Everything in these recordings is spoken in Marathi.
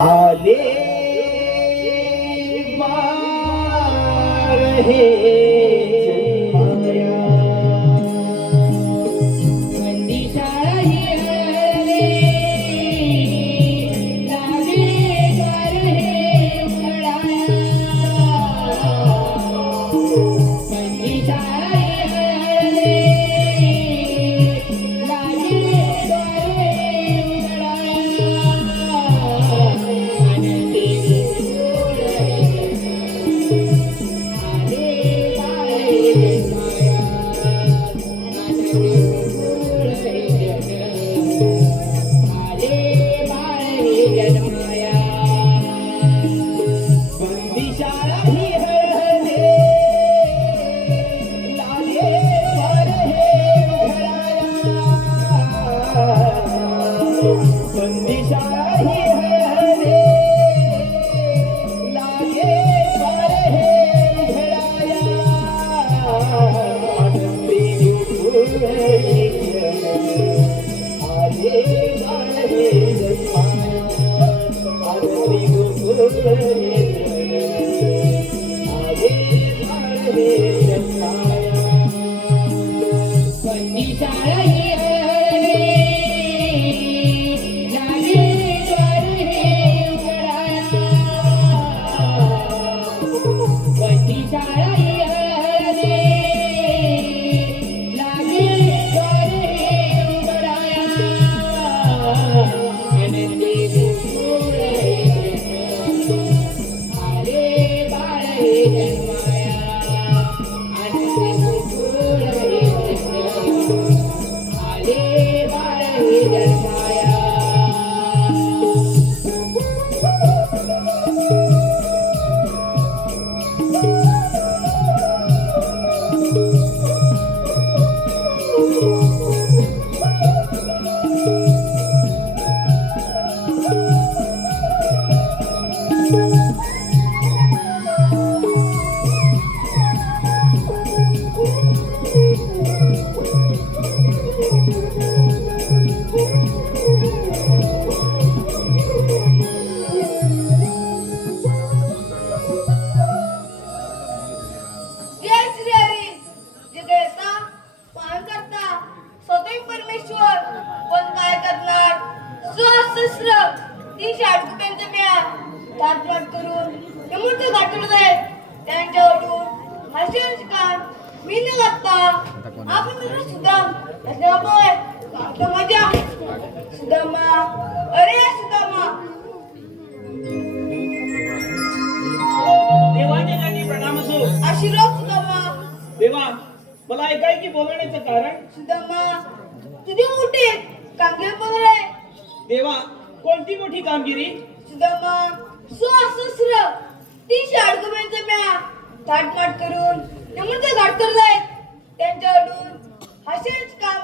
आले बार हे माया मंदी शाळा ही हरले लागले द्वार हे उघडाया मंदी शाळा ही हरले लागले द्वार हे उघडाया आनंदी बंदीशाळा ही हळहळे लागे द्वार हे उघडाया बंदीशाळा ही हळहळे लागे द्वार हे उघडाया आनंदी आले बाळ हे जन्माया आनंदी मंदी शाळा ही हरले लागले द्वार हे उघडाया मंदी शाळा ही हरले लागले द्वार हे उघडाया आनंदी गोकुळ आले बाळ हे जन्माया आनंदी गोकुळ आले बाळ हे जन्माया जय श्री हरी जगता पान करता स्वतः परमेश्वर पण काय करणार सहस्र ती शाडकुप्यांचे म्या ताटवाट करून यमुचे गाठवले त्यांच्यावरून हर्षांचे कान मी न लागता आपण मित्र सुदाम याच्यामुळे काढतो मजा सुदामा अरे सुदामा देवाने त्यांनी प्रणाम असो. आशीर्वाद सुदामा देवा मला एकाएकी बोलवण्याचं कारण सुदामा तुझी मोठी कांगेल पगळे देवा कोणती मोठी कामगिरी सुदामा सहस्र ती शाडकुब्यांचे म्या थाटमाट करून यमुचे घाट करलाय त्यांच्याकडून हसेच काम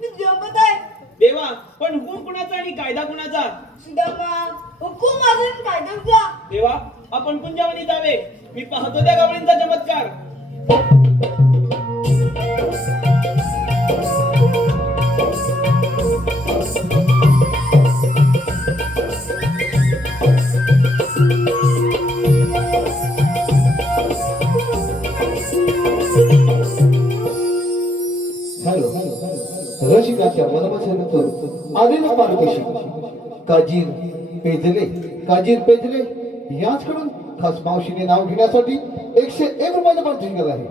मी जमत आहे देवा पण हुकूम कुणाचा आणि कायदा कुणाचा सुदामा हुकूम अजून कायद्याचा देवा आपण कुंजावनी जावे मी पाहतो त्या गवळींचा चमत्कार हॅलो रसिकाच्या मनमसनतून आलेला पारदेशी काजीर पेजले याचकडून खास मावशीने नाव घेण्यासाठी 101 रुपयाचा पारितोषिक आला आहे.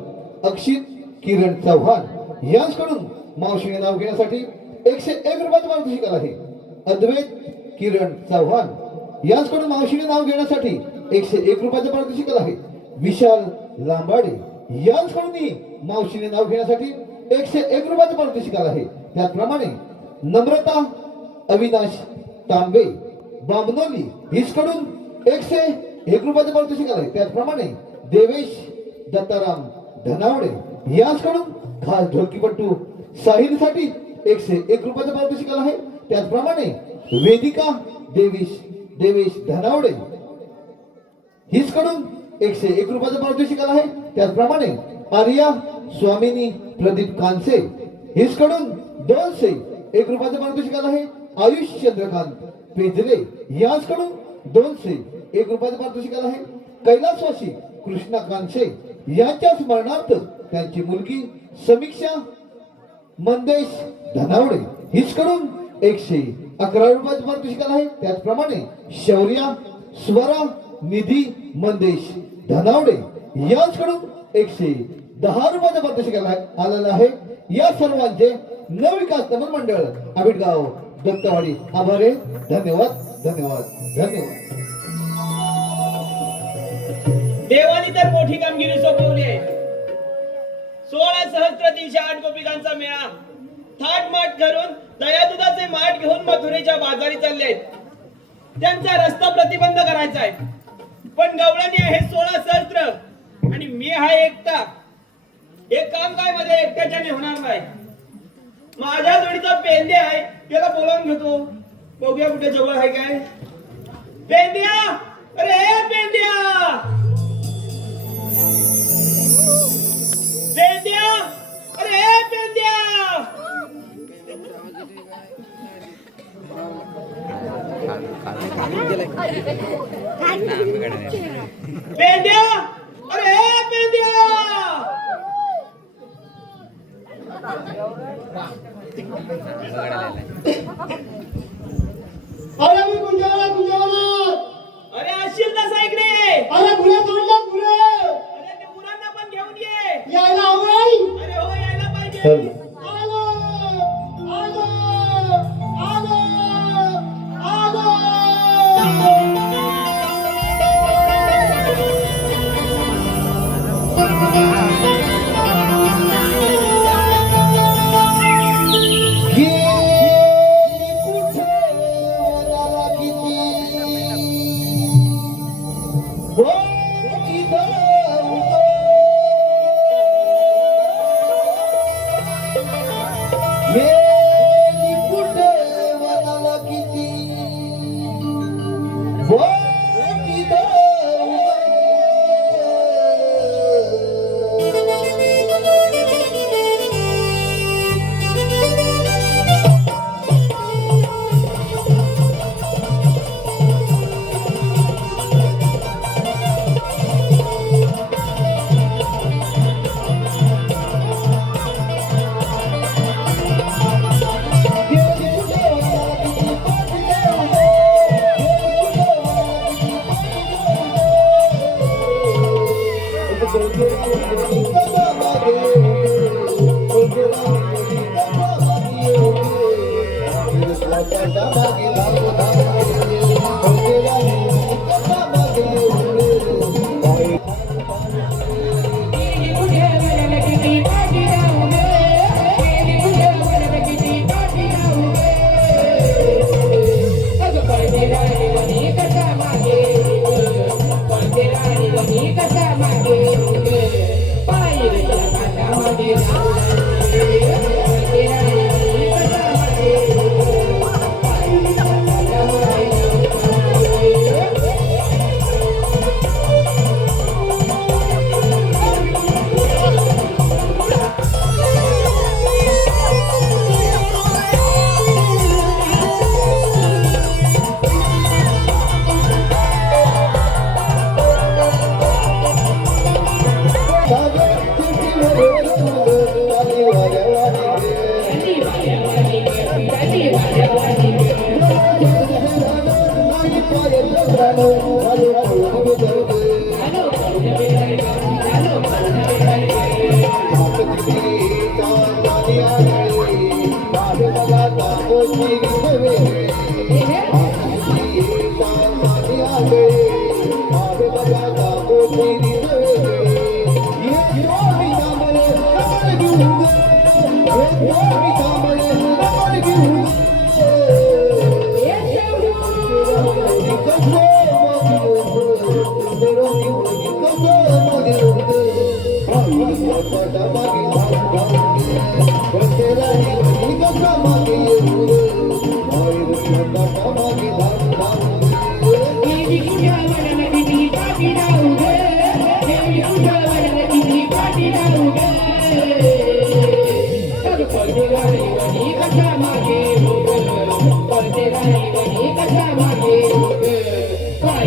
अक्षित किरण चव्हाण याचकडून मावशीने नाव घेण्यासाठी 101 रुपयाचा पारितोषिक आला आहे. अद्वैत किरण चव्हाण याचकडून मावशीने नाव घेण्यासाठी 101 रुपयाचा पारितोषिक आला आहे. विशाल लांबाडे यांच्याकडूनही मावशीने नाव घेण्यासाठी 101 रुपयाचं पारितोषिक आलं आहे. त्याचप्रमाणे नम्रता अविनाश तांबे बामनोली हिचकडून 101 रुपयाचं पारितोषिक आलं आहे. त्याचप्रमाणे देवेश दत्ताराम धनावडे यांच्याकडून खास ढोलकीपट्टू साहिलसाठी 101 रुपयाचं पारितोषिक आलं आहे. त्याचप्रमाणे वेदिका देवेश धनावडे हिचकडून 101 रुपयाचं पारितोषिक आलं आहे. त्याचप्रमाणे आर्या स्वामिनी प्रदीप कांसे हिचकडून 201 रुपयाचं पारितोषिक आलं आहे. आयुष चंद्रकांत पेजले यांच्याकडून ₹201 पारितोषिकाला आहे कैलासवासी कृष्णा कांसे यांच्या स्मरणार्थ त्यांची मुलगी समीक्षा मंदेश धनावडे हिचकडून ₹111 पारितोषिकाला आहे. त्याचप्रमाणे शौर्या स्वरा निधी मंदेश धनावडे यांच्याकडून ₹110 पारितोषिकाला आलेलं आहे. या सर्वांचे नवविकास नमन मंडळ आबिडगाव दत्तवाडी आभार आहे. धन्यवाद धन्यवाद धन्यवाद. देवानी तर मोठी कामगिरी सोपवली आहे. 16,308 गोपिकांचा मेळा थाट माट करून दया दुधाचे माठ घेऊन मथुरेच्या बाजारी चालले आहेत. त्यांचा रस्ता प्रतिबंध करायचा आहे. पण गवळणी आहे 16 सहस्त्र आणि मी हा एकटा. हे काम काय माझ्या एकट्याच्याने होणार नाही. माझ्या जोडीचा पेंदे आहे त्याला बोलावून घेतो. बघूया कुठे जवळ आहे काय. पेंद्या, अरे पेंद्या, पेंद्या, अरे पेंद्या, पेंद्या, अरे पेंद्या. अरे मी गुंजावला अरे असशील तसा इकडे. अरे गुन्हा सोडला गुन्हा अरे ते मुलांना पण घेऊन ये. यायला हवंय. अरे हो यायला पाहिजे. आलो आलो आलो आलो.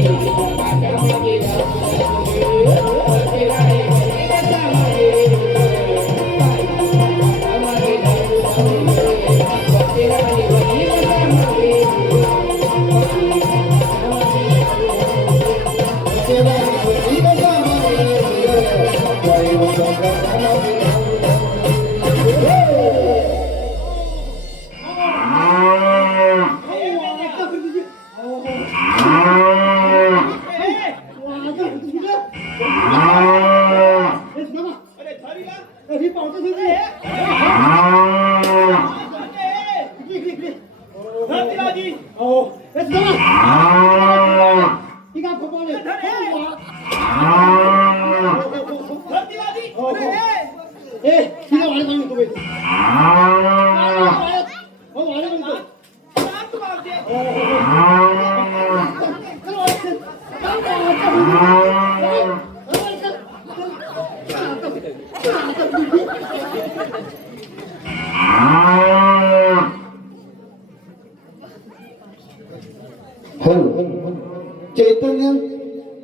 पाठीमागे वरती राणे घरी बसा मागे पाठीमागे वरती राणे घरी बसा मागे अरे झाली का? अरे पावसात होती. झाली आधी. अहो, हे जमा. ही काय फुकवले? झाली आधी. हो, हो. अरे, ए, तिला वाढत आणून तुम्ही. हो, वाढत आणून तुम्ही. शांत मारते. चल, वाढत चल. चल, वाढत चल. हो चैतन्य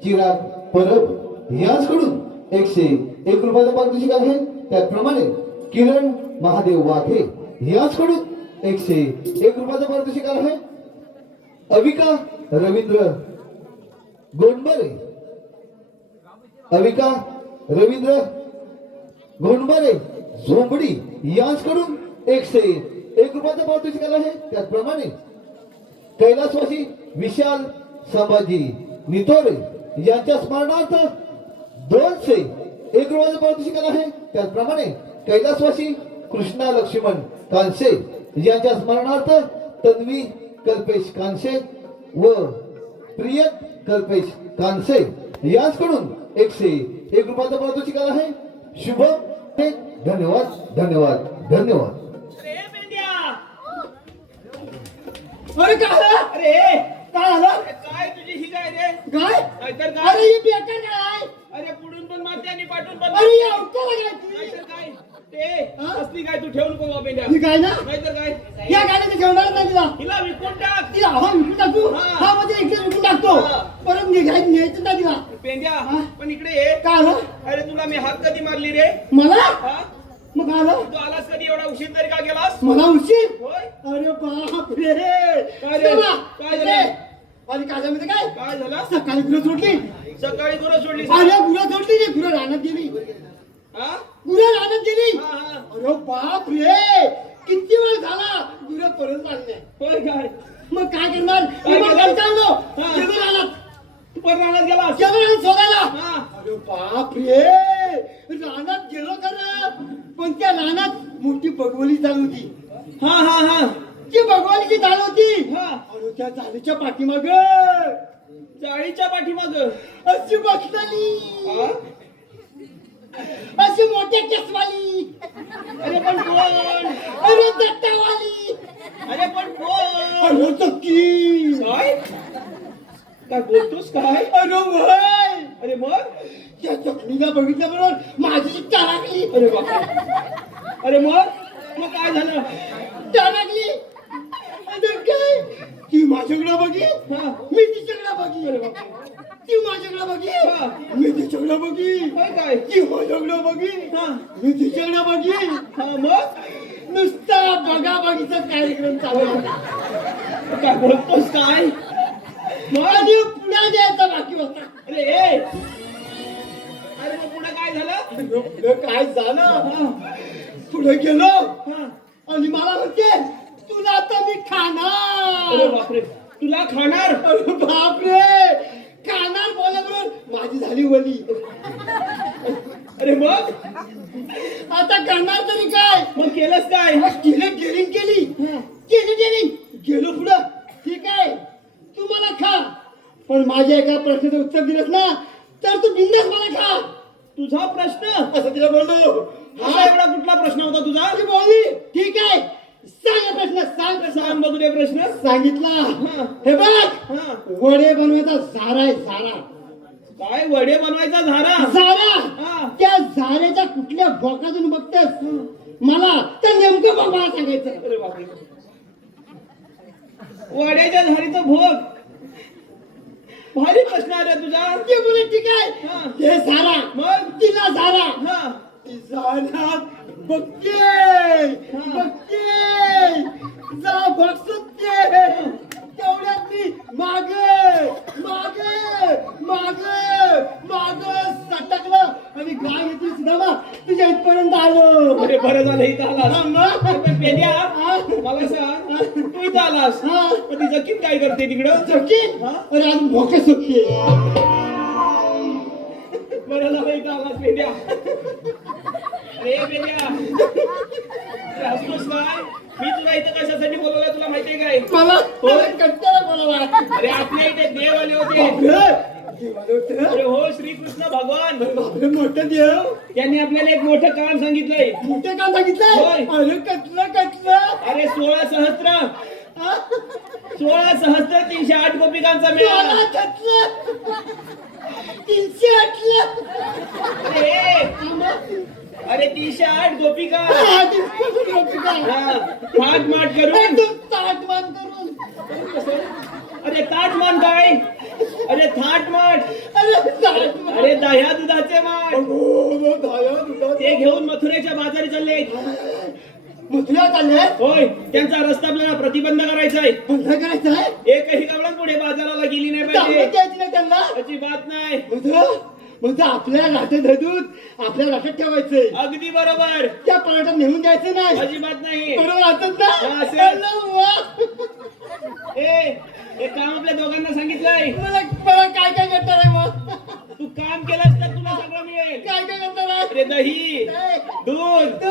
चिराग परब याचकडून 101 रुपयाचा पारितोषिक आहे. त्याचप्रमाणे किरण महादेव वाघे याचकडून 101 रुपयाचा पारितोषिक आहे. अविका रवींद्र गोंडबरे अविका रवींद्र गोंडबरे झोंबडी यांच्याकडून 101 रुपयाचा पारितोषिक आहे. त्याचप्रमाणे कैलासवासी विशाल संभाजी नितोरे यांच्या स्मरणार्थ 201 रुपयाचा पारितोषिक आहे. त्याचप्रमाणे कैलासवासी कृष्णा लक्ष्मण कांसे यांच्या स्मरणार्थ तन्वी कल्पेश कांसे व प्रियत कल्पेश कांसे यांच्याकडून 101 रुपयाचा पारितोषिक आहे. शुभम धन्यवाद धन्यवाद धन्यवाद. अरे मेंढ्या. अरे काय झालं? अरे काय झालं? अरे, काय तुझी ही काय रे? काय? नाहीतर अरे काय? ही बेकार काय? अरे पुढून पण मारते आणि पाठून पण अरे ही मारते. अवकाळ आहे ती. नाहीतर काय? ते हा? असली काय तू ठेवू नको बाबा मेंढ्या. ही काय ना? नाहीतर काय? या गाण्याचं जेवणारच नाही तिला. हिला विकून टाक. तिला हा विकून टाकू. हा. हा मध्ये एकदा विकून टाकतो. हा. परत न्यायचं नाही तिला. पेंड्या हा? पण इकडे ये. काय आलं? अरे तुला मी हात कधी मारली रे? मला? हा? मग काय आलं? तू आलास कधी एवढा उशीर तरी का गेलास? मला उशीर? होय. अरे बाप रे. काय रे? चला. काय झालं? ए, आणि काय झालं माहिती काय? काय झालं? सकाळी गुरं सोडली. सकाळी गुरं सोडली. अरे गुरं सोडली रे. गुरं रानात गेली. हा? गुरं रानात गेली. हा, हा. अरे बाप रे. किती वेळ झाला गुरं परत आली नाही. होय काय? मग काय करणार? काय मग करणार? घरी चाललो. हा. गेलो रानात. तू पण रानात गेलास? गेलो रानात शोधायला. हा. अरे बाप रे. रानात गेलो खरं. पण त्या रानात मोठी बगवली चालू होती. हा हा हा. ती बगवालीची चाल होती. हा. अरे त्या चालीच्या पाठीमाग चाळीच्या पाठीमाग. अशी बसलेली. हा? अशी मोठ्या केसवाली. अरे पण कोण? अरे दट्टावाली. अरे पण कोण? अरे चक्की. काय? काय बोलतोस काय? अरे वय. अरे मग? त्या चकणीला बघितल्याबरोबर माझी टाळाकली. अरे बापरे. अरे मग? मग काय झालं? टाळाकली. अरे काय? ती माझ्याकडे बघी. हा. मी तिच्याकडे बघी. अरे बापरे. ती माझ्याकडे बघी. हा. मी तिच्याकडे बघी. होय काय? ती माझ्याकडे बघी. हा. मी तिच्याकडे बघी. हा मग? नुसता बघा बघीचा कार्यक्रम चालू होता. काय बोलतोस काय? मग? आणि पुन्हा द्यायचा बाकी होता. अरे ए. अरे मग पुढे काय झालं? पुढे काय झालं? हा. पुढे गेलो हा. आणि मला म्हणते तुला आता मी अरे खाणार. बापरे. तुला खाणार? अरे बापरे. खाणार बोलल्याबरोबर माझी झाली वली. अरे मग? आता करणार तरी काय? मग केलंस काय? तिने डेअरिंग केली. केली डेअरिंग. गेलो पुढं. ठीक आहे तू मला खा. पण माझ्या एका प्रश्नाचं उत्तर दिलंस ना तर तू बिंदास मला खा. तुझा प्रश्न? असं तिला बोललो. हा एवढा कुठला प्रश्न होता तुझा? ती बोलली ठीक आहे सांग प्रश्न. सांग प्रश्न. सांग बघू दे प्रश्न. सांगितला. हा. हे बघ हा. वडे बनवायचा झारा आहे. झारा. काय वडे बनवायचा झारा? झारा. हा. त्या झाऱ्याच्या कुठल्या भोकातून बघतेस मला तर नेमकं बघ मला सांगायचं. अरे बापरे. वड्याच्या झाडीचं भोग. भारी प्रश्न आला तुझा. ते बोले ठीक आहे हा. हे सारा मग तिला सारा हा ती सारा बघते जा बघते तेवढ्यात मी माग सटकलं आणि गाय घेतली सुद्धा तुझ्या इथपर्यंत आलो. अरे बरं झालं इथं आलास. हा, मग? पण पेंड्या हा. मला सांग तू इथं आलास हा. पण ती जखीन काय करते तिकडं. सचिन हा? अरे आज मोके सुखी बरं झालं इथं आलास पेंड्या. अरे पेंड्या अरे हसतोस काय. मी तुला इथं कशासाठी बोलवलं तुला माहितीये काय. मला होय. कंटाळा बोलावा. अरे आपल्या इथे देव आले होते. अरे हो श्रीकृष्ण भगवान बापरे मोठं देव त्यांनी आपल्याला एक मोठं काम सांगितलंय. मोठे काम सांगितलंय. होय. अरे कटलं अरे 16 सहस्त्र 308 गोपिकांचा मेळा. मला कटलं 308 अरे 308 गोपिका हा, 308 हा, थाट माट करून. ताट मान करून अरे ताट मान काय. अरे थाट माट. अरे ताट मान अरे दह्या दुधाचे माठ धाया तुला ते घेऊन मथुरेच्या बाजारी चालले. मुद्रा चालले होय त्यांचा रस्ता आपल्याला प्रतिबंध करायचा आहे. बंद करायचं आहे. एकही गवळण पुढे बाजाराला गेली नाही चांगलं पाहिजे. द्यायची नाही त्यांना. त्याची बात नाही. म्हणजे आपल्या राहते धदूत आपल्या राहतात ठेवायचंय. अगदी बरोबर. त्या पर्यटन नेऊन द्यायचं नाही. अजिबात नाही. बरोबर राहतात हा, ना. असेल. अरे वा. हे काम आपल्या दोघांना सांगितलंय. मला काय करणार आहे मग. तू काम केलंस तर तुला सगळं मिळेल. काय करणार आहे. अरे दही दूध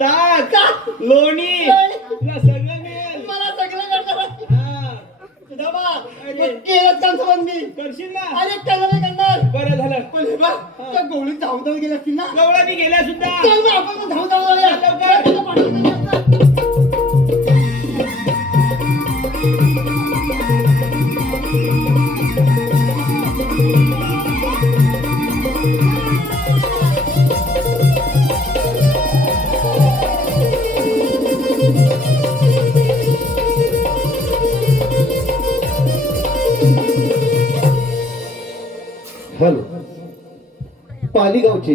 ताक ताक, लोणी लोणी. तुला सगळं मिळेल. मला सगळं करणार आहे. हा, सुधाबा, अरे. मग केलं काम संबंधी. करशील ना. अरे करणार नाही करणार. बरं झालं. पण हे बघ त्या गवळीत धावधाव गेले असतील ना. गवळणी गेल्या सुद्धा. चल मग आपण पण धावधाव जाऊया. लवकर. हॅलो पालीगावचे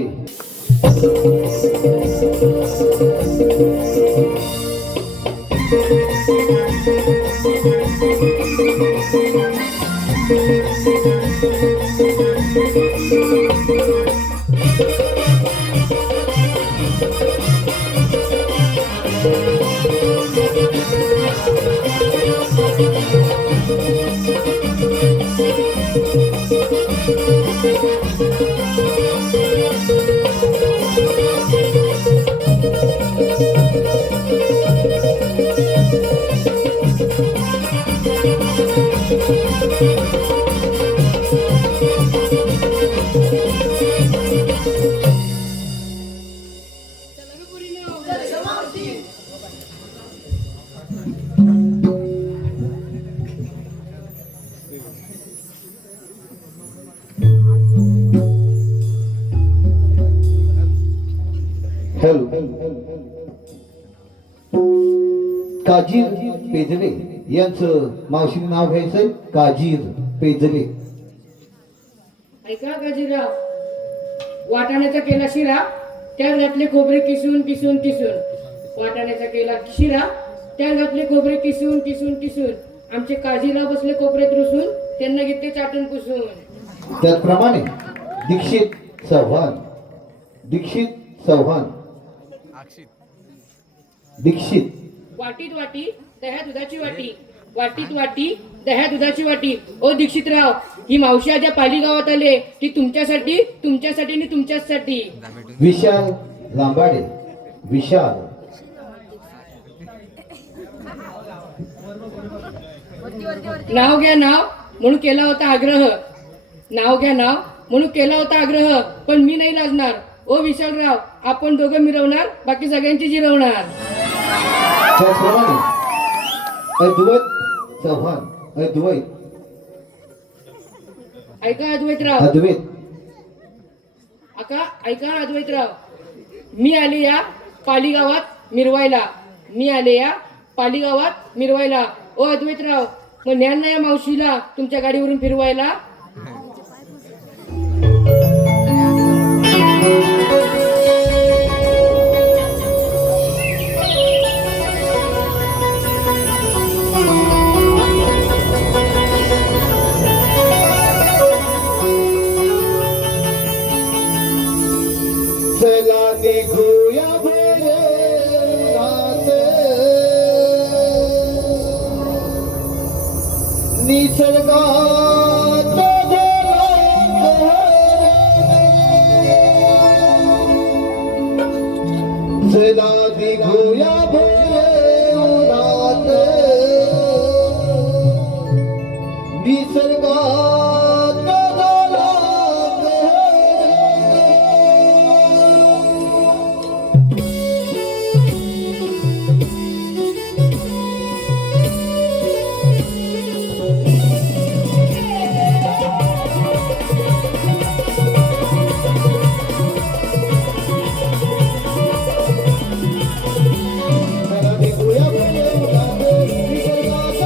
हॅलो काजीर पेजले यांचं मावशीने नाव घ्यायचंय. काजीर पेजले. ऐका गजिराव, वाटाण्याचा केला शिरा त्यात घातले खोबरे किसून किसून किसून. वाटाण्याचा केला शिरा त्यात घातले खोबरे किसून किसून किसून. आमचे काजीराव बसले कोपऱ्यात रुसून त्यांना घेतले चाटून पुसून. त्याचप्रमाणे दीक्षित चव्हाण दीक्षित वाटीत वाटी दह्या दुधाची वाटी. वाटीत वाटी दह्या दुधाची वाटी. ओ दीक्षितराव, ही मावशी आद्या पाली गावात आले ती तुमच्यासाठी आणि तुमच्यासाठी. विशाल लांबाडे. विशाल नाव घ्या नाव म्हणून केला होता आग्रह. नाव घ्या नाव म्हणून केला होता आग्रह. पण मी नाही लाजणार. ओ विशालराव, आपण दोघं मिरवणार बाकी सगळ्यांची जिरवणार. त्याचप्रमाणे अद्वैत चव्हाण. ऐका अद्वैतराव, अद्वैत ऐका अद्वैतराव, मी आले या पाली गावात मिरवायला. ओ अद्वैतराव, मग न्यान ना या मावशीला तुमच्या गाडीवरून फिरवायला. निसर्गात चला निघूया भरे उन्हात निसर्गात झाला चला निघूया भरे उन्हात निसर्गात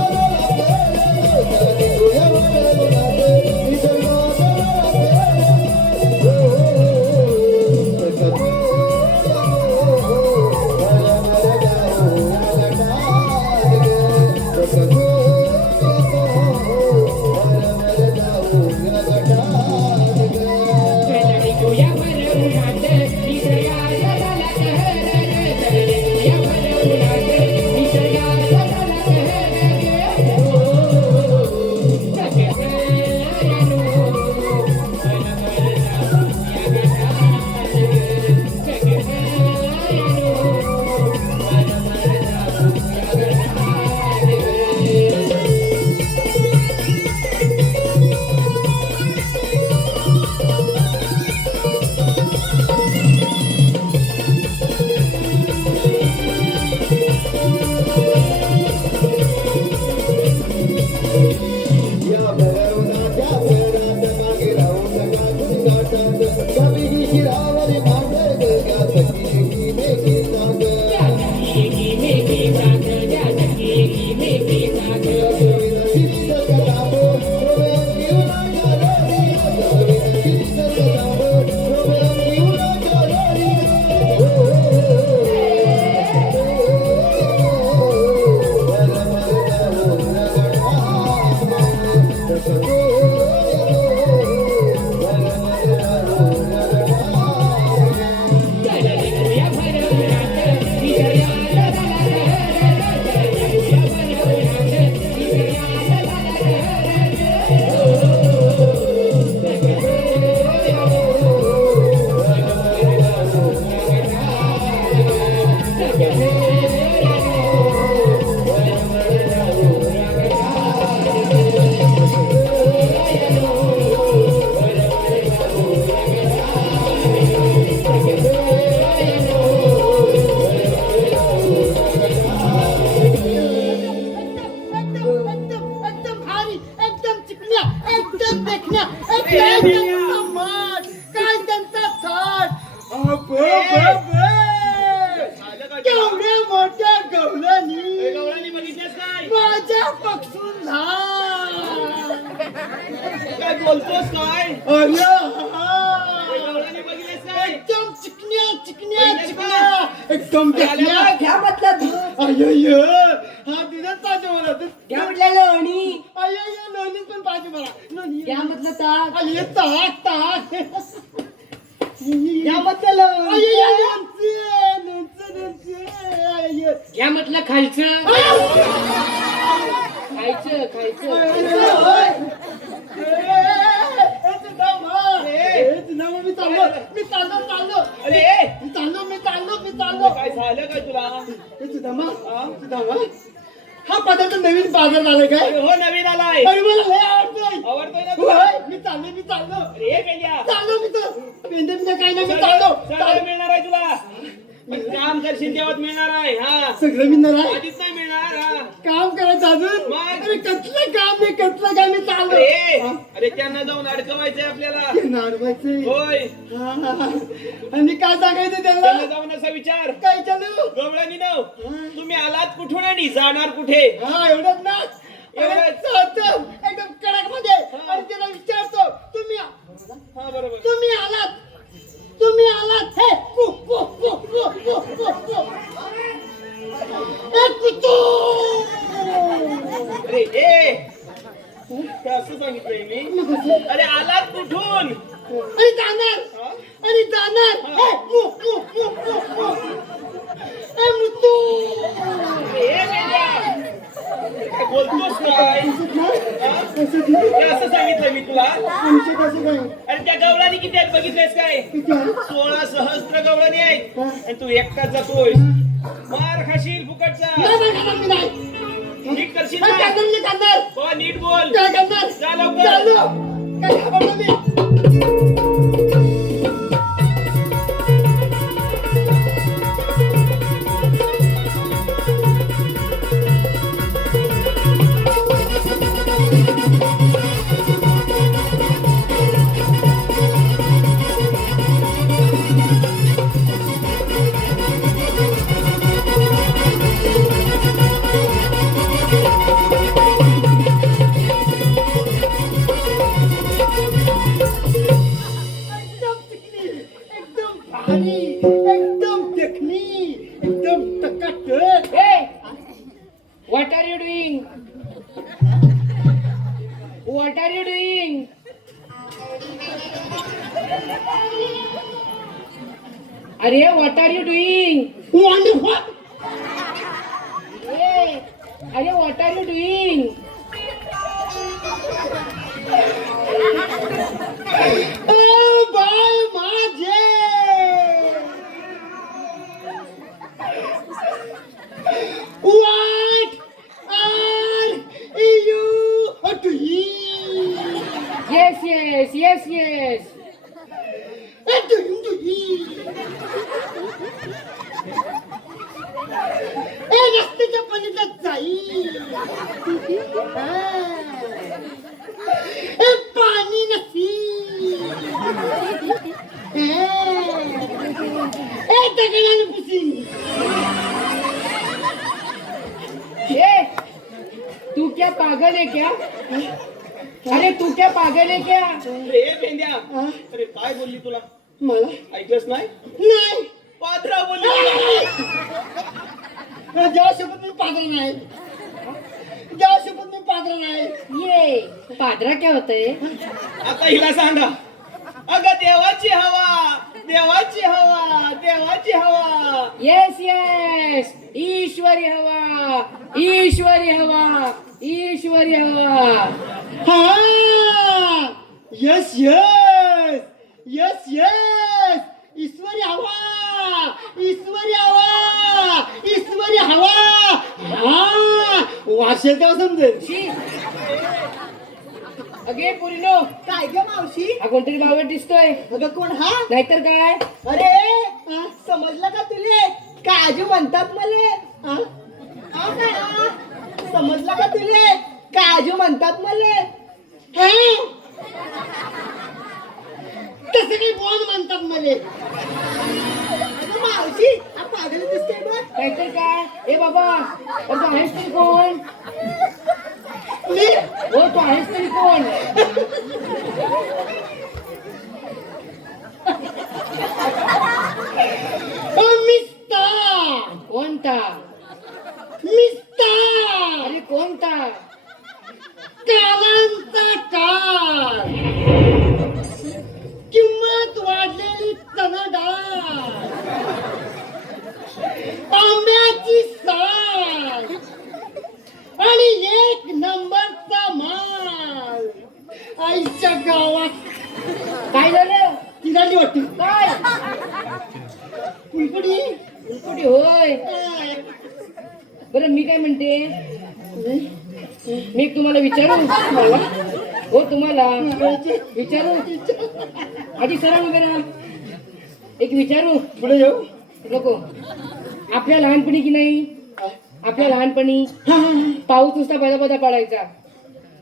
चला निघूया भरे उन्हात निसर्गात या भरवणाच्या घरात मागे राहून गाजून गाठात कवीही शिरावरी मांडर गग्यात मेघे नाग एकदम भारी एकदम चिकन्या एकदम देखण्या एकदम मास काय त्यांचा थाट केवढ्या मोठ्या गवळणी गवळणी बघितल्यास काय माझ्या पक्षून झाड काय बोलतोस काय अरे गवळणी बघितल्यास काय एकदम चिकन्या चिकन्या चिकन्या एकदम देखण्या घ्या म्हटलं दूध अय्यो हा दुधाच पाहिजे मला दूध घ्या म्हटलं लोणी अय्यो लोणी पण पाहिजे मला लोणी घ्या म्हटलं ताक अय्यो ताक ताक घ्या म्हटलं लोणी अय्यो लोणचं लोणचं लोणचं अय्यो घ्या म्हटलं खायचं खायचं खायचं मी चाललो अरे काय झालं काय तुला हा पदार्थ नवीन बाजार आलाय काय अरे हो नवीन आलाय अरे मला लय आवडतोय आवडतोय ना तुला होय, मी चाललो अरे हे पेंड्या चाललो मी तर पेंडे काय नाही मी चाललो सगळं मिळणार आहे तुला पण काम करशील तेव्हाच मिळणार आहे हा सगळं मी नाही आधीच नाही मिळणार हा काम करायचं अजून मग? अरे कसलं काम मी चाललो अरे अरे त्यांना जाऊन अडकवायचंय आपल्याला नाडवायचंय होय आणि काय सांगायचं त्यांना त्यांना जाऊन असा विचार काय चालू गवळणी नव तुम्ही आलात कुठून आणि जाणार कुठे हा एवढंच ना एवढंच. जातो एकदम कडक मध्ये आणि त्याला विचारतो हा बरोबर तुम्ही आलात हे कु कु कु कु कु कु कु ए कुतू अरे ए हे असं सांगितलंय मी अरे आलात कुठून आणि जाणार हे मु मु मु मु मु ए मुतू ए पेंड्या काय बोलतोस काय हा? तसंच नाही हे असं सांगितलं मी तुला आमचे कसं काय अरे त्या गवळणी किती आहेत बघितलेस काय किती आहे? 16 सहस्त्र गवळणी आहेत हा. आणि तू एकटाच जातोय मार खाशील फुकटचा नाही, नाही, नाही, मी नाही. नीट करशील काय ना? करणार मी करणार बाबा नीट बोल काय करणार जा लवकर. चाललो. काय घाबरलो मी एकदम चिकनी एकदम भारी एकदम देखणी एकदम टकाटक Hey, what are you doing? What are you doing? अरे what are you doing? Wonderful Hey, अरे what are you doing? Bye माझे What are you doing? Yes, yes, yes, yes. रस्त्याच्या पलीकडे जाईल पाणी नसी दगडाने पुसी ए, तू क्या पागल है क्या? अरे तू क्या पागल है क्या? अरे भेंड्या अरे काय बोलली तुला मला ऐकलंच नाही नाही पात्रा बोलली तुला. जेव्हा शपथ मी पात्र नाही जेव्हा शपथ मी पात्र नाही ये पादरा क्या होता है? आता हिला सांगा अगं देवाची हवा देवाची हवा देवाची हवा यस यस ईश्वरी हवा ईश्वरी हवा ईश्वरी हवा. हा यस यस यस यस ईश्वरी हवा ईश्वरी हवा ईश्वरी हवा हा वाशेल तेव्हा समजेल शी. अगे पुरीनो, काय ग मावशी हा कोणतरी बावट दिसतोय अगं कोण हा नाहीतर काय. अरे समजलं का तुले काजू म्हणतात मले हा? हा का? समजलं का तुले काजू म्हणतात मले हा तसं काही बोल म्हणतात मले अगं मावशी हा पागल दिसते बघ नाहीतर काय. ए बाबा, अरे तू आहेस तरी कोण? मी हो तू आहेस तरी कोण? मिस्ता कोणता? मिस्ता अरे कोणता? कालांचा काळ किंमत वाढलेली चणाडाळ आंब्याची साल आणि एक नंबरचा माल आईच्या गावात काय झालं? तिराली वाटते काय? कुणकुणी कुठे होय? बरं मी काय म्हणते, मी एक तुम्हाला विचारू? हो तुम्हाला विचारू? आधी सरळ उभे राहा. एक विचारू पुढे येऊ नको. आपल्या लहानपणी की नाही, आपल्या लहानपणी हा, हा, हा. पाऊस नुसता बदा बदा पडायचा.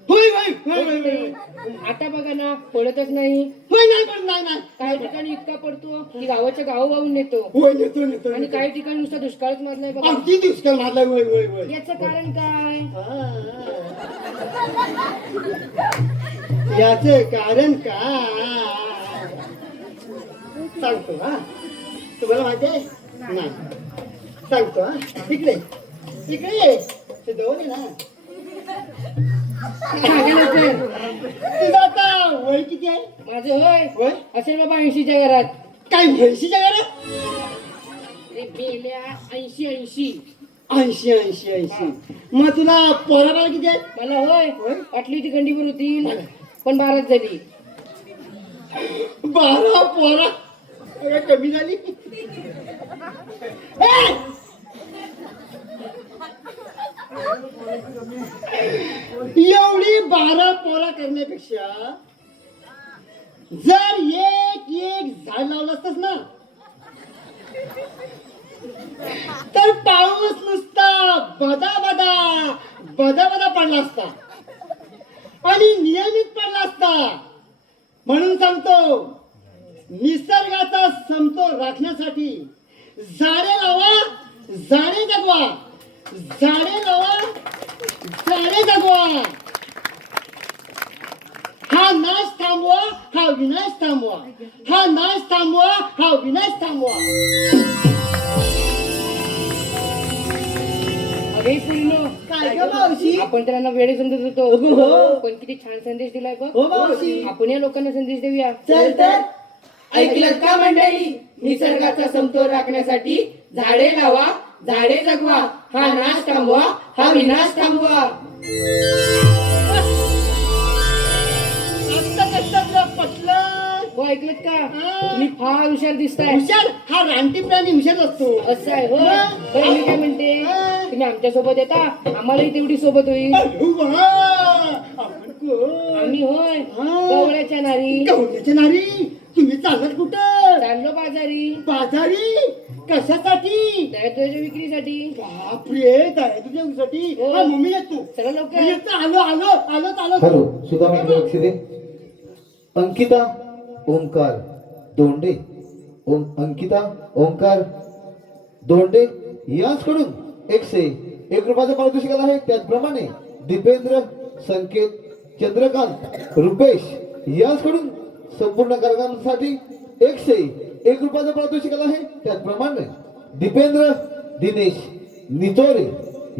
होय होय होय होय होय आता बघा ना, पडतच नाही. होय नाही पण नाही नाही काही ठिकाणी इतका पडतो की गावाच्या गाव वाहून नेतो होय नेतो नेतो आणि काही ठिकाणी नुसता दुष्काळच मारलाय बघा. अगदी दुष्काळ मारलाय होय होय होय याचं कारण काय? याचे कारण काय सांगतो हा तुम्हाला माहिती आहे नाही सांगतो हा इकडे इकडे ये. ते जवळ आहे ना सांगा लवकर. तुझं आता वय किती आहे माझं होय वय असेल बाबा 80च्या घरात. काय म्हैशीच्या घरात अरे मेल्या 80. 80 मग तुला पोरा किती आहेत? मला होय वाटली होती खंडीभर होती पण 12च झाली. 12 पोरा अगं, कमी झाली. ए! एवढी 12 पोरा करण्यापेक्षा जर एक झाड लावलं असतंस ना तर पाऊस नुसता बदा पडला असता आणि नियमित पडला असता. म्हणून सांगतो, निसर्गाचा समतोल राखण्यासाठी झाडे लावा, झाडे जगवा, झाडे लावा, झाडे जगवा. हा नाश थांबवा, हा विनाश थांबवा, हा नाश थांबवा, हा विनाश थांबवा. अगे पुरीनो, काय ग मावशी? आपण त्यांना वेळे समजत होतो पण किती छान संदेश दिलाय बघ. हो मावशी. आपण या लोकांना संदेश देऊया. चल तर. ऐकलं का मंडळी? निसर्गाचा समतोल राखण्यासाठी झाडे लावा, झाडे जगवा, हा नाश थांबवा, हा विनाश थांबवा. आता कसं तुला पटलं? हो ऐकलत का? तुम्ही फार हुशार दिसताय. हुशार हा रानटी प्राणी हुशार असतो. असं आहे हो. बरं, मी काय म्हणते, तुम्ही आमच्या सोबत येता, आम्हालाही तेवढी सोबत होईल. अरे वा! आपण कोण? आम्ही होय गवळ्याच्या नारी. गवळ्याच्या नारी. तुम्ही चालत कुठं? चाललो बाजारी. बाजारी कशासाठी? दयाच्या विक्रीसाठी. बापरे, तुझ्यासाठी. हो. हा मम्मी येतो. चला मी लवकर. येतो. आलो. हॅलो सुद्धा मी लक्ष दे. अंकिता ओंकार दोंडे. अंकिता ओंकार दोंडे याचकडून 101 रुपयाचं पारितोषिक आलं आहे. त्याचप्रमाणे दीपेंद्र संकेत चंद्रकांत रुपेश याचकडून संपूर्ण कार्यक्रमासाठी 101 रुपयाचं पारितोषिक आलं आहे. त्याचप्रमाणे दीपेंद्र दिनेश निचोरे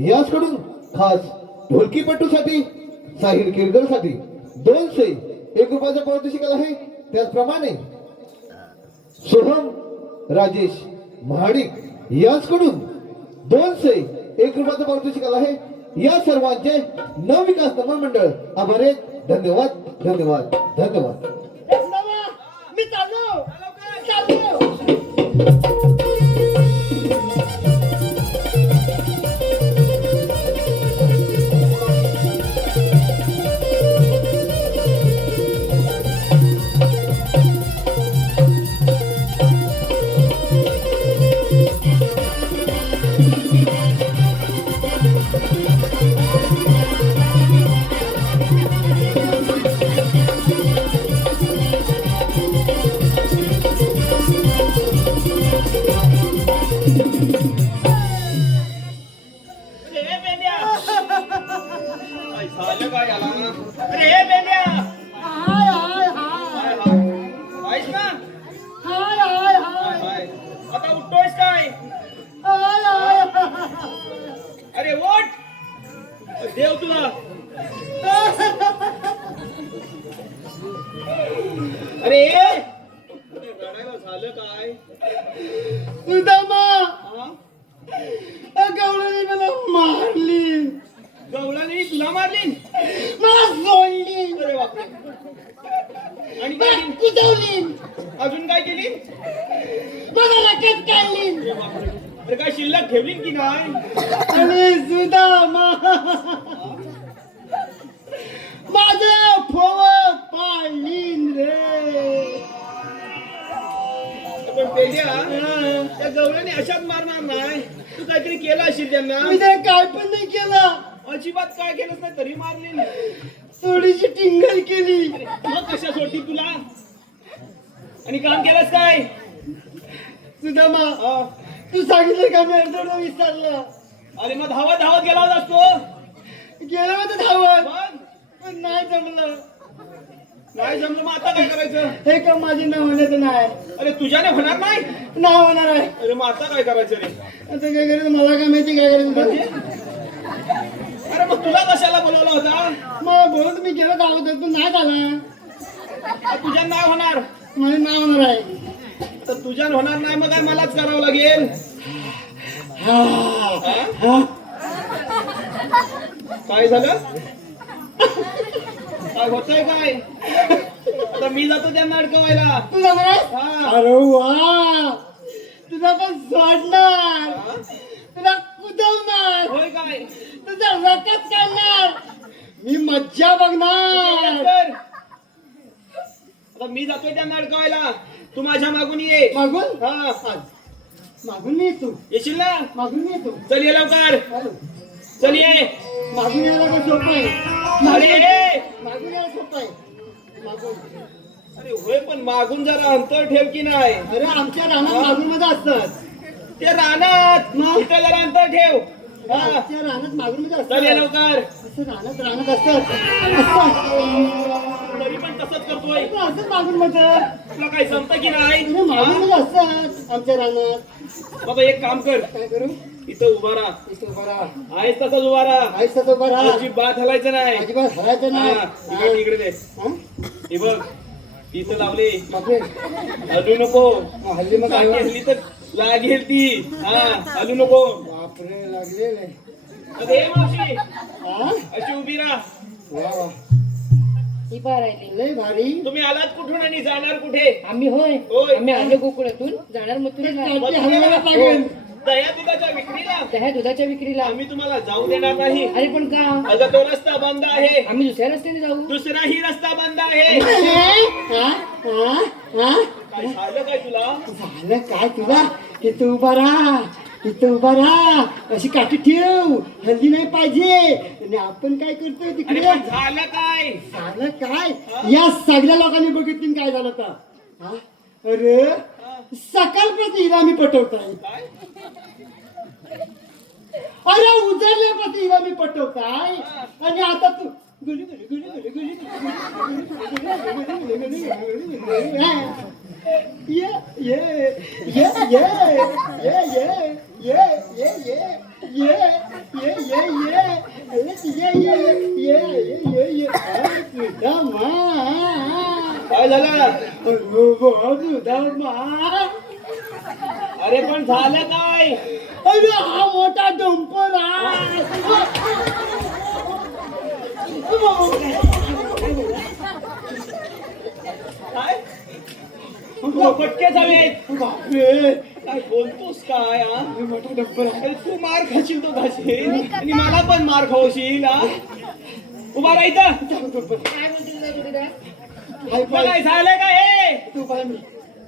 याचकडून खास ढोलकीपट्टूसाठी साहिल केरकरसाठी 201 रुपयाचं पारितोषिक आलं आहे. त्याचप्रमाणे सोहम राजेश महाडिक याचकडून 201 रुपयाचं पारितोषिक आलं आहे. या सर्वांचे नवविकास निर्माण मंडळ आभारी आहेत. धन्यवाद. मी चाललो. अरे बेंड्या. काय झालं काय याला? अरे बेंड्या. हाय. हाय. आहेस ना? हाय. आता उठतोयस काय? अरे ओठ. देव तुला. अरे रडायला झालं काय? सुदामा, हा? गवळणी मला मारली, गवळाने तुला मारली? मला सोडली, अरे बापरे. आणि काय मला केली? कुदवली, अजून काय केली? मला रकत काढली अरे काय शिल्लक ठेवली की नाही? आणि सुदामा माझं फोव पाळलीन रे. पण पेल्या त्या गवळ्याने अशाच मारणार नाही. तू काहीतरी केलं असेल त्यांना. मी ते काय पण नाही केलं, अजिबात काय केलंच नाही तरी मारली. थोडीशी टिंगल केली. मग कशा सोडती तुला? आणि काम केलंस काय? सुदामा, हा. तू सांगितलं का मी अर्धवट विसरलं. अरे मग धावत गेला होतास तो. गेलं होतं धावत, मग पण नाही जमलं. नाही जमलं मग आता काय करायचं? हे का माझे नाव होण्याचं नाही, अरे तुझ्याने होणार नाही. नाव होणार आहे. अरे मग आता काय करायचं रे? आता काय करायचं मला काय माहिती काय करायचं. अरे मग तुला कशाला बोलवला होता? मग बोलत मी गेलो दावत पण नाही झाला. तुझ्या नाही होणार. माझे नाव होणार आहे. तर तुझ्या होणार नाही मग काय मलाच करावं लागेल. हा. काय झालं? काय होतंय काय? आता मी जातो त्यांना अडकवायला. तू जाणार आहेस? हा. अरे वा तुला पण सोडणार हा? तुला कुदवणार होय काय? तुझा रकत काढणार मी मज्जा बघणार कर. आता मी जातोय त्यांना अडकवायला. तू माझ्या मागून ये. मागून हा. मागून मी येतो येशील ना? मागून मी येतो चल ये लवकर. हॅलो. चल ये. मागून यायला का सोपं आहे अरे ये. मागून यायला सोपं आहे मागून अरे होय पण मागून जरा अंतर ठेव की नाही. अरे आमच्या रानात मागून मध्ये असतात ते रानात इथं जरा अंतर ठेव. हा. आमच्या रानात मागून मध्ये चल ये असतात लवकर. असं रानात असतात असतात तरी पण तसंच करतोय. असं मागून मध्ये तुला काही जमतं की नाही? मागून हा? मध्ये असतात आमच्या रानात बाबा एक काम कर. काय करू इथं उभा राहा. इथे उभा राहा आहेस तसंच उभा राहा. आईस तसं उभा राहा अजिबात हलायचं नाही. अजिबात हरायचं नाही हा, इकडे इकडे दे. हा? हे बघ इथं लावले. बापरे हलू नको. मग हल्ली मग काय हल्ली तर लागेल ती. हा हलू नको. बापरे लागलेले अरे हे मावशी हा अशी उभी राहा. वा वा ही पार राहिली लय भारी तुम्ही आलात कुठून आणि जाणार कुठे? आम्ही होय होय. आम्ही आलो गोकुळातून जाणार मथुरेला काठी हलवायला लागेल दया दुधाच्या विक्रीला त्या दुधाच्या विक्रीला आम्ही तुम्हाला जाऊ देणार नाही. अरे पण का अगं तो रस्ता बंद आहे. आम्ही दुसऱ्या रस्त्याने जाऊ दुसराही रस्ता बंद आहे. हा हा हा काय झालं काय तुला? झालं काय तुला इथं उभा राहा इथं उभा राहा अशी काठी ठेव हल्ली नाही पाहिजे आणि आपण काय करतोय अरे तिकडे पण झालं काय? झालं काय या सगळ्या लोकांनी बघितलं काय झालं का हा? अरे सकाळपासून हिला मी पटवताय काय? अरे उजळल्यापासून हिला मी पटवताय आणि आता तू गुली गुली गुली गुली गुली गुली गुली ये ये ये ये ये ये ये ये ये ये ये ये ये अरे ये ये ये ये ये ये अरे तुझा मा काय झालं? तुझा मा अरे पण झालं काय? अरे हा मोठा डंपर काय? फटकेच हवेत. बापरे काय बोलतोस काय? हा? मोठा डंपर अरे तू मार खाशील तो खाशील आणि मला पण मार खावशील. हा? उभा राहा इथं. काय बोलते तुझा जोडीदार? हाय तुला काय झालं काय? हे तू पाय मी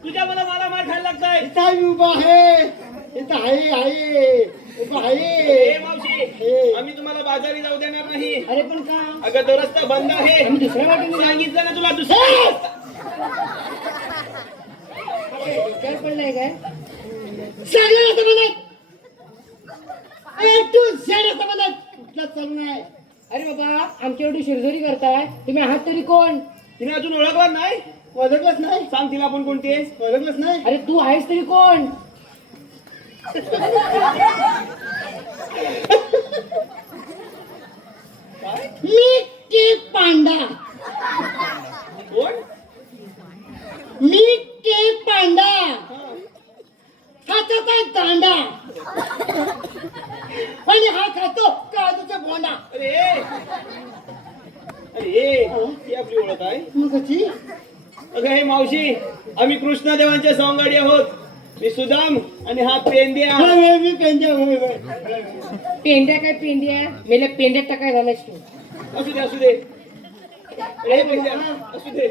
तुझ्या मला मार खायला लागताय. इथं मी उभा आहे इथं आहे उभा आहे हे मावशी आम्ही तुम्हाला बाजारी जाऊ देणार नाही. अरे पण का अगं तो रस्ता बंद आहे. आम्ही दुसऱ्या वाटेने सांगितलं ना तुला दुसरा. काय पडलाय काय सगळे असं म्हणत ए टू झेड असं म्हणत कुठलाच चालू नाही अरे बाबा आमच्या एवढी शिरजोरी करताय तुम्ही आहात तरी कोण तिने अजून ओळखला नाही. ओळखलंच नाही सांग तिला आपण कोणती आहे. ओळखलंच नाही अरे तू आहेस तरी कोण काय? मिट्टी पांडा कोण? मिट्टी पांडा हातात आहे दांडा आणि हा खातो काजूचा बोंडा अरे अरे ही आपली ओळख आहे. मग कशी अगं हे मावशी आम्ही कृष्णदेवांचे सवंगडी आहोत. मी सुदाम आणि हा पेंद्या. मी पेंजा पेंड्या काय पेंड्या मेल्या पेंड्यात टाकाय झालास तू असू दे असू दे. अरे पेंद्या असू दे.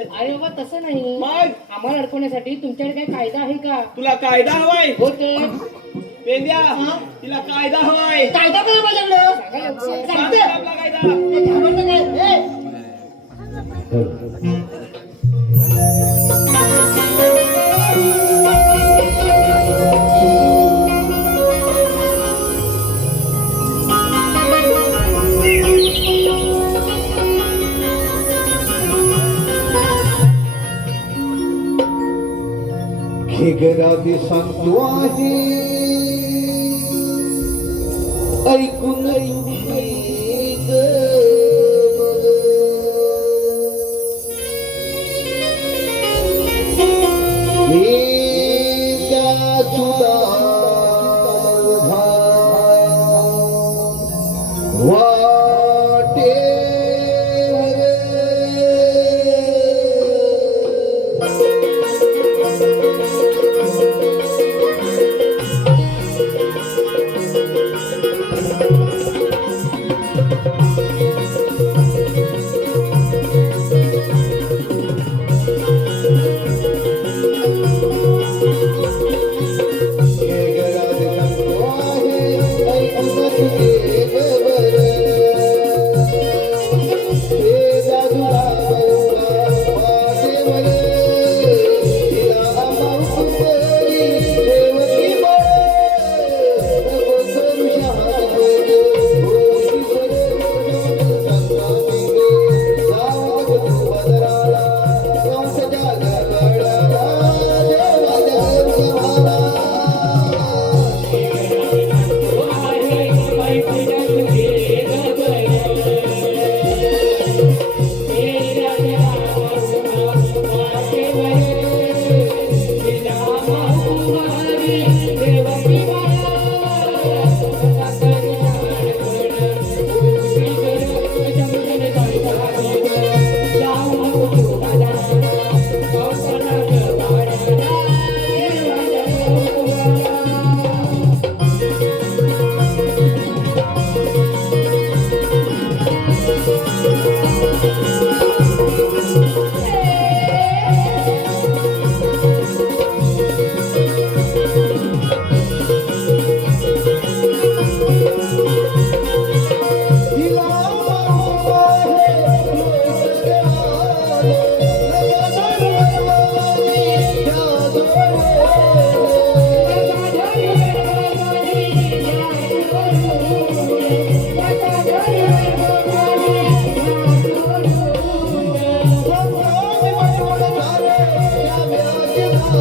अरे बाबा तसं नाही मग आम्हाला अडकवण्यासाठी तुमच्याकडे काय कायदा आहे का तुला कायदा हवाय. हो तर पेंद्या तिला कायदा हवाय. कायदा काय माझ्याकडं सांगा लवकर. सांग तिला आपला कायदा. हे घाबरतं काय ए, खेगरादी सांगतो आहे ऐकून ऐक सुदा हे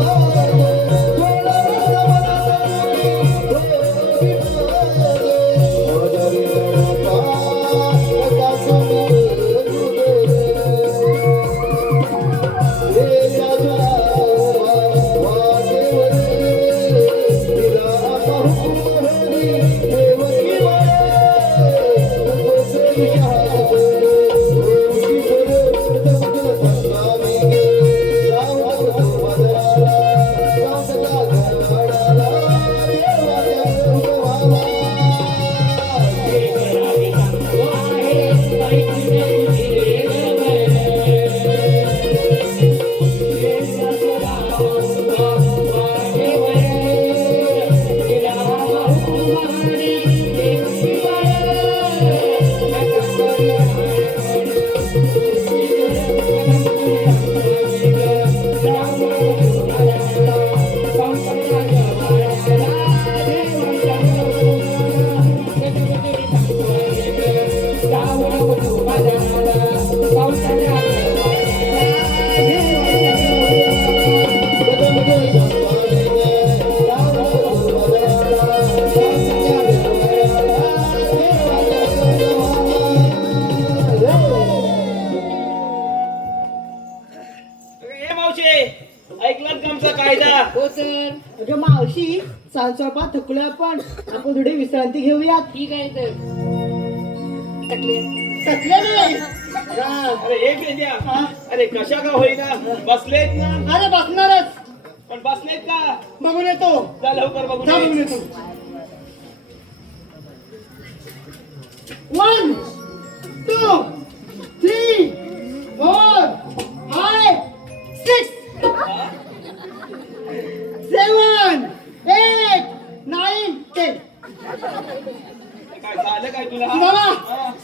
मावशे ऐकलात का आमचा कायदा? हो सर. अगं मावशी सांजस्वरूपात थकलोय आपण थोडी विश्रांती घेऊयात. ठीक आहे तर. टाकले. थकले नाही अरे एक द्या. अरे कशा का होईना बसलेत ना. अरे बसणारच. पण बसलेत का? बघून येतो. जा लवकर बघून जा ये. बघून येतो. 1 2 3 4 5 6 7 8 9 10. काय झालं काय तुला? बाबा हा.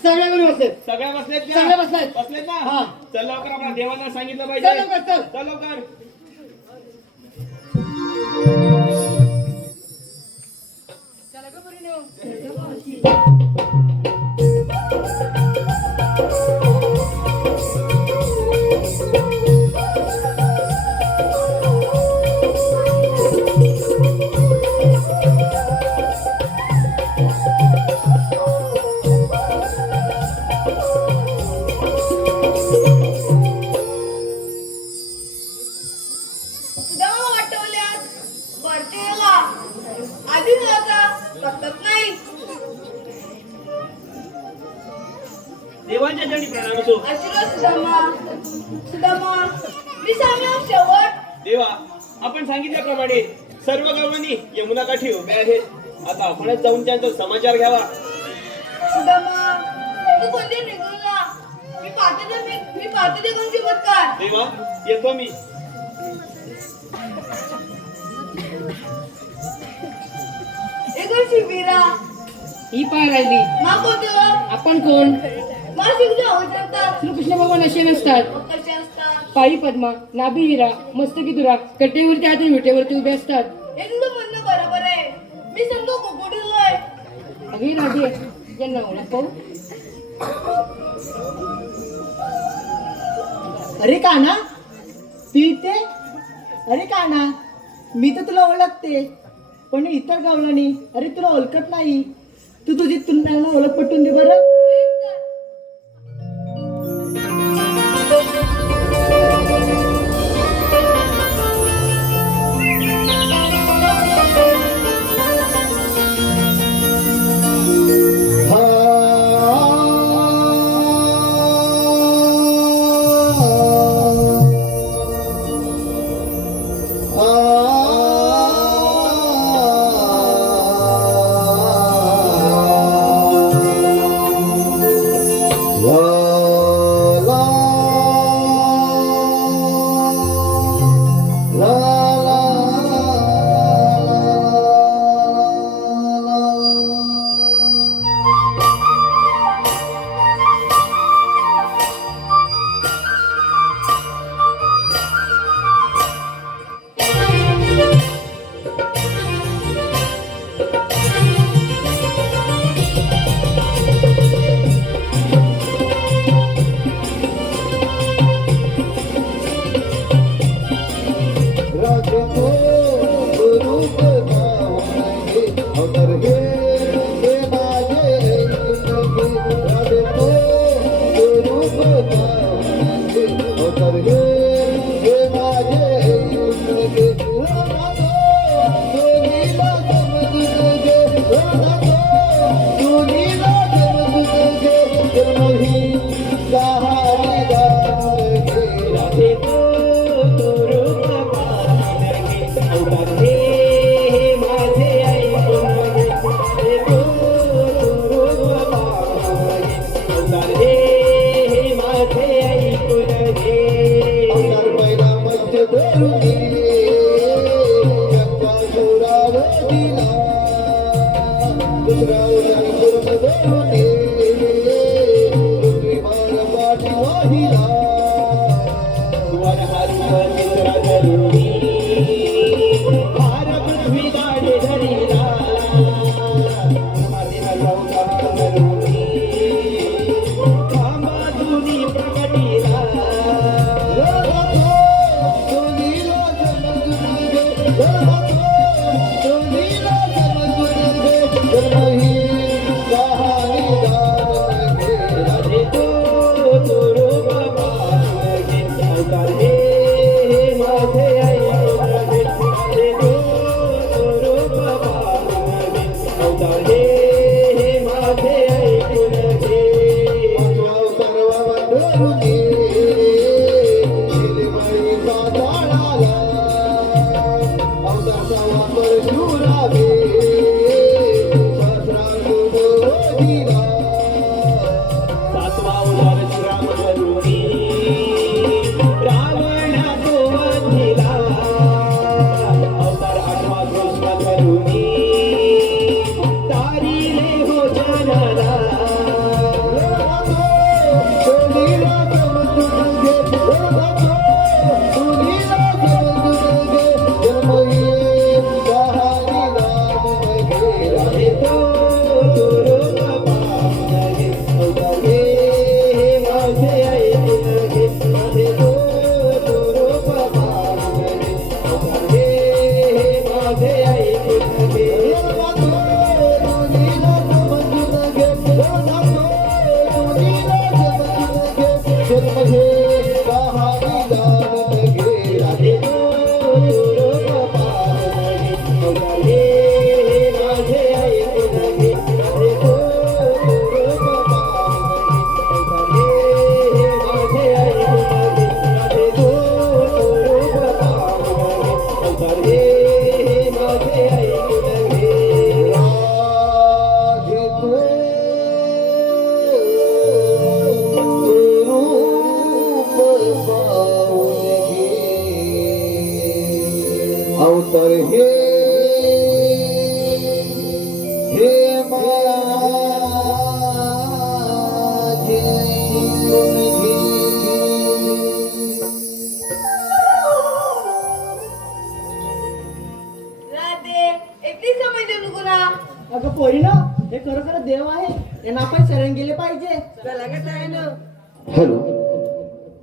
सगळे बरोबर बसले. सगळे बसलेत का? सगळे बसलेत. बसलेत ना? हा. चल लवकर आपल्या देवांना सांगितलं चल पाहिजे. लवकर, चल. चल लवकर. दवा वाटवल्यात भरतीला आधी नव्हता पत्तच नाही. देवांच्या चरणी प्रणाम असो. आशीर्वाद सुदामा मी सांगणार शेवट. देवा आपण सांगितल्याप्रमाणे सर्व गवळणी यमुना काठी उभ्या आहेत. आता आपणच जाऊन त्यांचा समाचार घ्यावा. सुदामा तू कोणते निघून जा. मी पाहते ते कोण चमत्कार. देवा येतो मी. एकच शिबिरा ही पाय राहिली. मा कोणते वर आपण कोण? मा शिकले होऊ शकतात. श्रीकृष्ण भगवान असे नसतात. मग कसे असतात. पायी पद्मा, नाभी हिरा, मस्तकी दुरा, कटेवरती आधी विटेवरती उभे असतात. हे तुझं म्हणणं बरोबर आहे. मी सांगतो कुकुडीलोय. अगे राजे यांना ओळख पाहू. अरे काना तू इथे. अरे काना मी तर तुला ओळखते पण इतर गावलानी अरे तुला ओळखत नाही. तू तुझी तुला ओळख पटवून दे बरं. चित्र धरुणी भार पृथ्वी दाढे धरिला आधी हलवता धरुणी खांबा दुनी प्रकटिला राधे तो रूप पाहून अवतार हे माझे ऐकून घे राधे तो रूप पाहून अवतार हे माझे ऐकून घे सातवा अवतार श्रीराम धरुणी रावण तो वधिला अवतार आठवा कृष्ण धरुणी तारिले हो जनाला राधे तो रूप पाहून घे अवतार हे माझे ऐकून घे राधे तो रूप पाहून घे अवतार हे माझे ऐकून घे राधे तो रूप पाहून घे अवतार हे माझे ऐकून घे राधे तो रूप पाहून घे अवतार हे माझे ऐकून घे राधे तो रूप पाहून घे अवतार हे माझे ऐकून घे अवतार हे माझे राधे एकटीच समजले तुला अगं पोरीनं हे खरोखर देव आहे यांना आपण शरण गेले पाहिजे हॅलो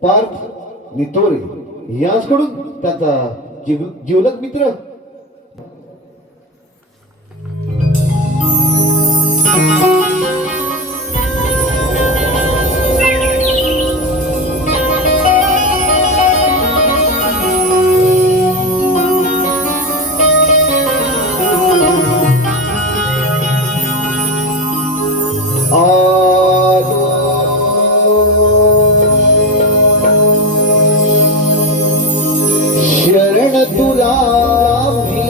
पार्थ नितोरे याचकडून त्याचा जीवलग मित्र शरण तुला मी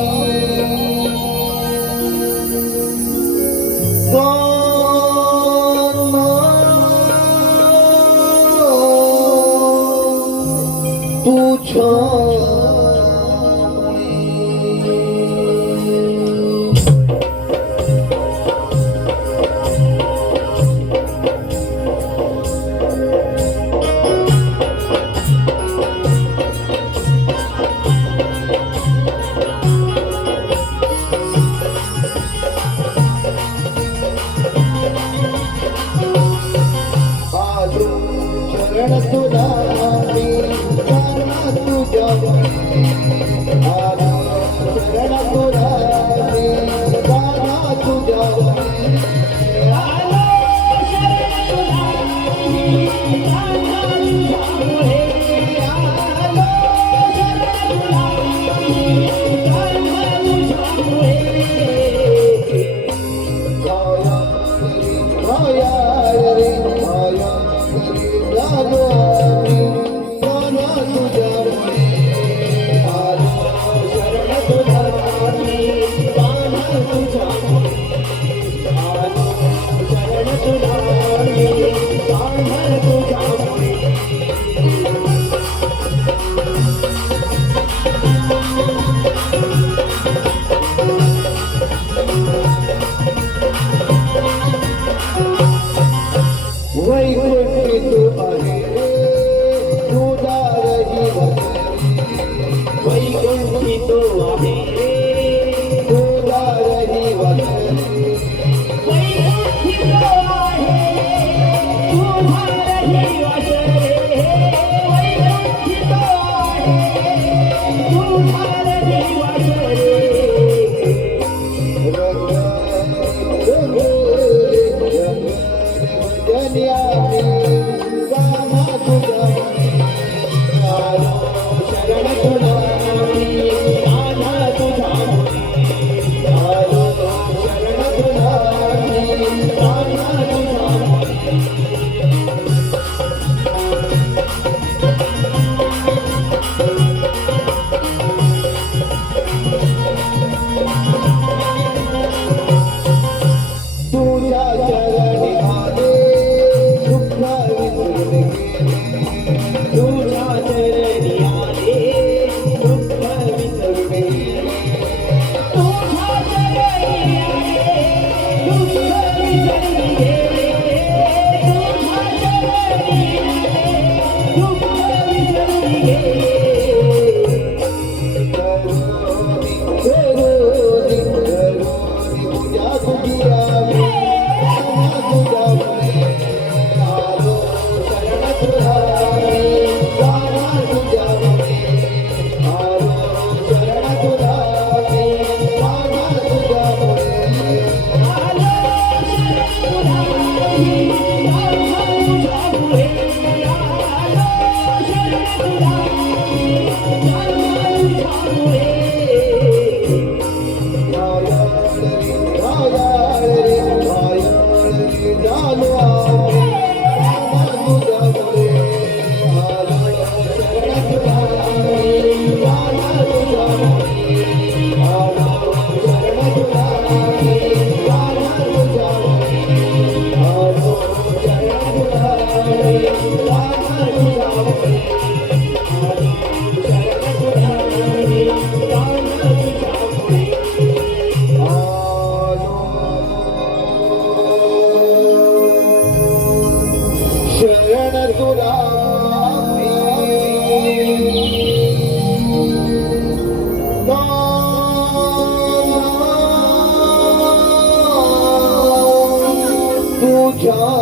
शरण तुला मी गाना तुझ्या शरण तुला मी गाना तुझ्या शरण तुला तुझ्या चरणी आले दुःख विसरून गेले तुझ्या चरणी आले दुःख विसरून गेले तुझ्या चरणी आले दुःख विसरून गेले तुझ्या चरणी आले दुःख विसरून गेले पूजा तुझी आली तुझ्या मुळे आलो शरण तुझारी गाणं तुझ्या मुळे आलो शरण तुझारी गाणं तुझ्या मुळे आलो शरण तुझारी गाणं तुझ्या मुळे आलो शरण तुझारी गाणं तुझ्या मुळे शरण तुला तुझ्या